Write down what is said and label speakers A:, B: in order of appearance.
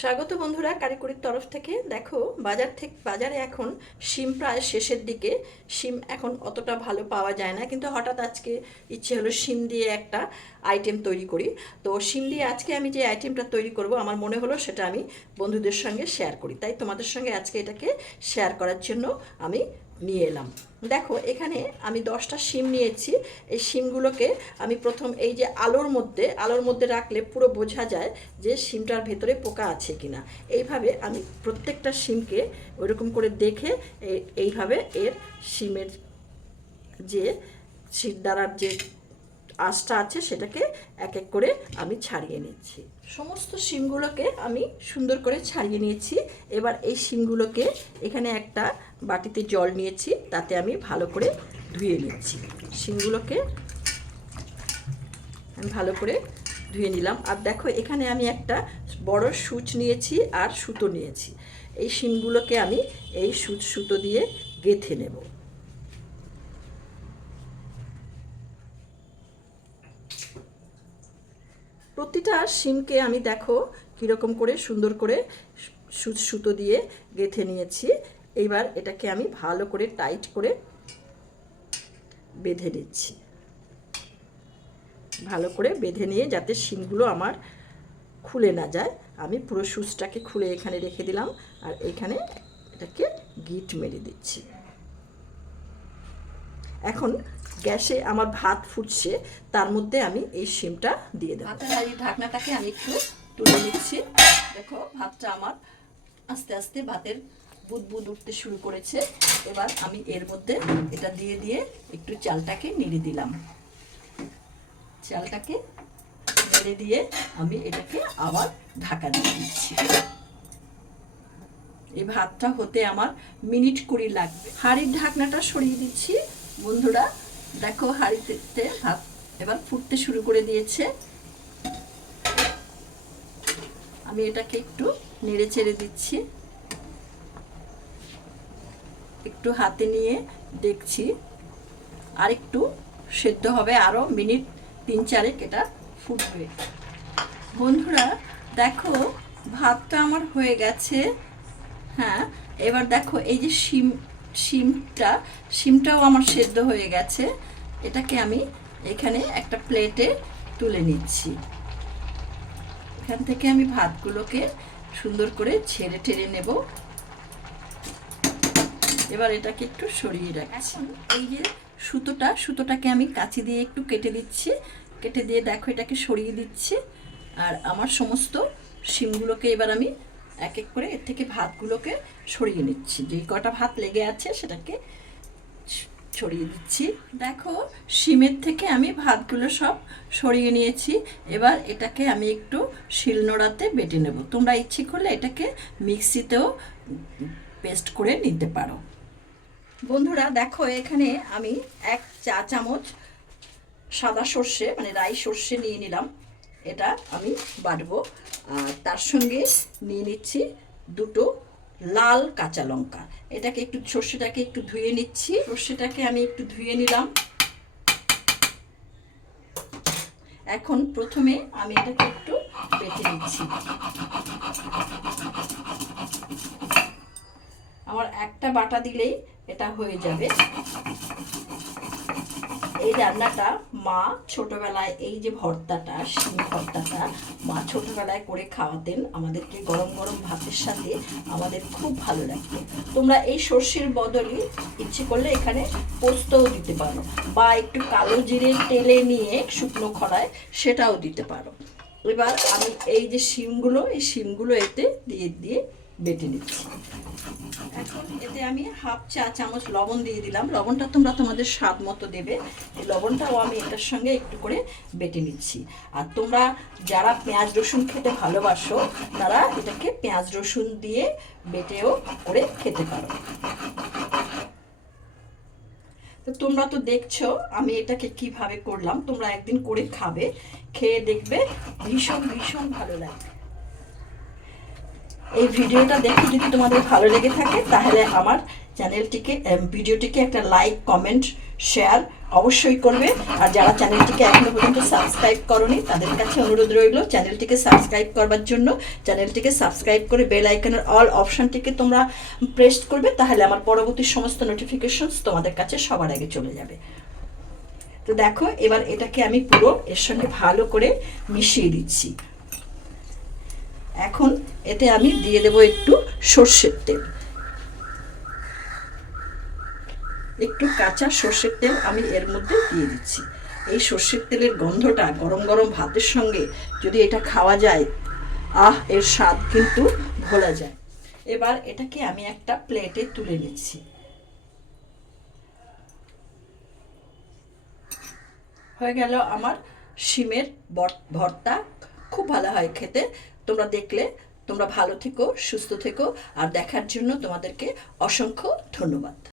A: স্বাগত বন্ধুরা কারিকুরির তরফ থেকে। দেখো, বাজার থেকে বাজারে এখন শিম প্রায় শেষের দিকে। শিম এখন অতটা ভালো পাওয়া যায় না, কিন্তু হঠাৎ আজকে ইচ্ছে হলো শিম দিয়ে একটা আইটেম তৈরি করি। তো শিম দিয়ে আজকে আমি যে আইটেমটা তৈরি করব, আমার মনে হলো সেটা আমি বন্ধুদের সঙ্গে শেয়ার করি। তাই তোমাদের সঙ্গে আজকে এটাকে শেয়ার করার জন্য আমি নিয়ে এলাম। দেখো, এখানে আমি দশটা শিম নিয়েছি। এই শিমগুলোকে আমি প্রথম এই যে আলোর মধ্যে আলোর মধ্যে রাখলে পুরো বোঝা যায় যে শিমটার ভেতরে পোকা আছে কি না এইভাবে আমি প্রত্যেকটা শিমকে ওইরকম করে দেখে এই- এইভাবে এর শিমের যে শিরদাঁড়ার যে আঁশটা আছে, সেটাকে এক এক করে আমি ছাড়িয়ে নিচ্ছি। সমস্ত শিমগুলোকে আমি সুন্দর করে ছাড়িয়ে নিয়েছি। এবার এই শিমগুলোকে এখানে একটা বাটিতে জল নিয়েছি, তাতে আমি ভালো করে ধুয়ে নিচ্ছি। শিমগুলোকে আমি ভালো করে ধুয়ে নিলাম। আর দেখো, এখানে আমি একটা বড় সূচ নিয়েছি আর সুতো নিয়েছি। এই শিমগুলোকে আমি এই সূচ, সুতো দিয়ে গেঁথে নেব। প্রতিটা শিমকে আমি দেখো কীরকম করে সুন্দর করে সুতো দিয়ে গেঁথে নিয়েছি। এইবার এটাকে আমি ভালো করে টাইট করে বেঁধে নিচ্ছি। ভালো করে বেঁধে নিয়ে যাতে শিমগুলো আমার খুলে না যায়, আমি পুরো সুচটাকে খুলে এখানে রেখে দিলাম আর এখানে এটাকে গিট মেরে দিচ্ছি। এখন গ্যাসে আমার ভাত ফুটছে, তার মধ্যে আমি এই শিমটা দিয়ে দেবো। ঢাকনাটাকে আমি একটু তুলে নিচ্ছি। দেখো, ভাতটা আমার আস্তে আস্তে ভাতের বুদবুদ উঠতে শুরু করেছে। এবার আমি এর মধ্যে এটা দিয়ে দিয়ে একটু চালটাকে নেড়ে দিলাম। চালটাকে নেড়ে দিয়ে আমি এটাকে আবার ঢাকা দিয়ে দিচ্ছি। এই ভাতটা হতে আমার মিনিট কুড়ি লাগবে। হাঁড়ির ঢাকনাটা সরিয়ে দিচ্ছি। বন্ধুরা, দেখো হাঁড়িতে ভাত এবার ফুটতে শুরু করে দিয়েছে। আমি এটাকে একটু নেড়ে চেড়ে দিচ্ছি। একটু হাতে নিয়ে দেখছি। আর একটু সেদ্ধ হবে আরও মিনিট তিন চারেক এটা ফুটবে। বন্ধুরা, দেখো, ভাতটা আমার হয়ে গেছে। হ্যাঁ এবার দেখো এই যে শিম, শিমটা, শিমটাও আমার সেদ্ধ হয়ে গেছে। এটাকে আমি এখানে একটা প্লেটে তুলে নিচ্ছি। এখান থেকে আমি ভাতগুলোকে সুন্দর করে ছেড়ে টেড়ে নেব। এবার এটাকে একটু সরিয়ে রাখছি। এই যে সুতোটা সুতোটাকে আমি কাঁচি দিয়ে একটু কেটে দিচ্ছি। কেটে দিয়ে দেখো এটাকে সরিয়ে দিচ্ছি। আর আমার সমস্ত শিমগুলোকে এবার আমি এক এক করে এর থেকে ভাতগুলোকে সরিয়ে নিচ্ছি। যেই কটা ভাত লেগে আছে সেটাকে ছড়িয়ে দিচ্ছি। দেখো শিমের থেকে আমি ভাতগুলো সব সরিয়ে নিয়েছি। এবার এটাকে আমি একটু শিলনোড়াতে বেটে নেব। তোমরা ইচ্ছে করলে এটাকে মিক্সিতেও পেস্ট করে নিতে পারো। বন্ধুরা, দেখো, এখানে আমি এক চা চামচ সাদা সর্ষে মানে রাই সর্ষে নিয়ে নিলাম। এটা আমি বাটবো। আর তার সঙ্গে নিয়ে নিচ্ছি দুটো লাল কাঁচা লঙ্কা। এটাকে একটু সর্ষেটাকে একটু ধুয়ে নিচ্ছি। সর্ষেটাকে আমি একটু ধুয়ে নিলাম। এখন প্রথমে আমি এটাকে একটু বেটে নিচ্ছি। আমার একটা বাটা দিলেই এটা হয়ে যাবে। এই রান্নাটা মা ছোটবেলায় এই যে ভর্তাটা, শিম ভর্তাটা মা ছোটবেলায় করে খাওয়াতেন আমাদেরকে গরম গরম ভাতের সাথে, আমাদের খুব ভালো লাগতো। তোমরা এই সর্ষের বদলে ইচ্ছে করলে এখানে পোস্তও দিতে পারো বা একটু কালো জিরে তেলে নিয়ে শুকনো খড়ায় সেটাও দিতে পারো। এবার আমি এই যে শিমগুলো, এই শিমগুলো এতে দিয়ে দিয়ে বেটে নিচ্ছি। এখন এতে আমি হাফ চা চামচ লবণ দিয়ে দিলাম। লবণটা তোমরা তোমাদের স্বাদ মতো দেবে। এই লবণটাও আমি এটার সঙ্গে একটু করে বেটে নিচ্ছি। আর তোমরা যারা পেঁয়াজ রসুন খেতে ভালোবাসো, তারা এটাকে পেঁয়াজ রসুন দিয়ে বেটেও করে খেতে পারো। তো তোমরা তো দেখছ আমি এটাকে কীভাবে করলাম। তোমরা একদিন করে খাবে। খেয়ে দেখবে ভীষণ ভীষণ ভালো লাগবে। এই ভিডিওটা দেখে যদি তোমাদের ভালো লেগে থাকে, তাহলে আমার চ্যানেলটিকে ভিডিওটিকে একটা লাইক কমেন্ট শেয়ার অবশ্যই করবে। আর যারা চ্যানেলটিকে এখনও পর্যন্ত সাবস্ক্রাইব করনি, তাদের কাছে অনুরোধ রইল চ্যানেলটিকে সাবস্ক্রাইব করবার জন্য। চ্যানেলটিকে সাবস্ক্রাইব করে বেল আইকনের অল অপশানটিকে তোমরা প্রেস করবে, তাহলে আমার পরবর্তী সমস্ত নোটিফিকেশনস তোমাদের কাছে সবার আগে চলে যাবে। তো দেখো, এবার এটাকে আমি পুরো এর সঙ্গে ভালো করে মিশিয়ে দিচ্ছি। এখন এতে আমি দিয়ে দেবো একটু সর্ষের তেল। একটু কাঁচা সর্ষের তেল আমি এর মধ্যে দিয়ে দিচ্ছি। এই সর্ষের তেলের গন্ধটা গরম গরম ভাতের সঙ্গে যদি এটা খাওয়া যায়, আহ, এর স্বাদ কিন্তু ভোলা যায়। এবার এটাকে আমি একটা প্লেটে তুলে নিচ্ছি। হয়ে গেল আমার শিমের ভর্তা। খুব ভালো হয় খেতে। তোমরা দেখলে তোমরা ভালো থেকো সুস্থ থেকো আর দেখার জন্য তোমাদেরকে অসংখ্য ধন্যবাদ।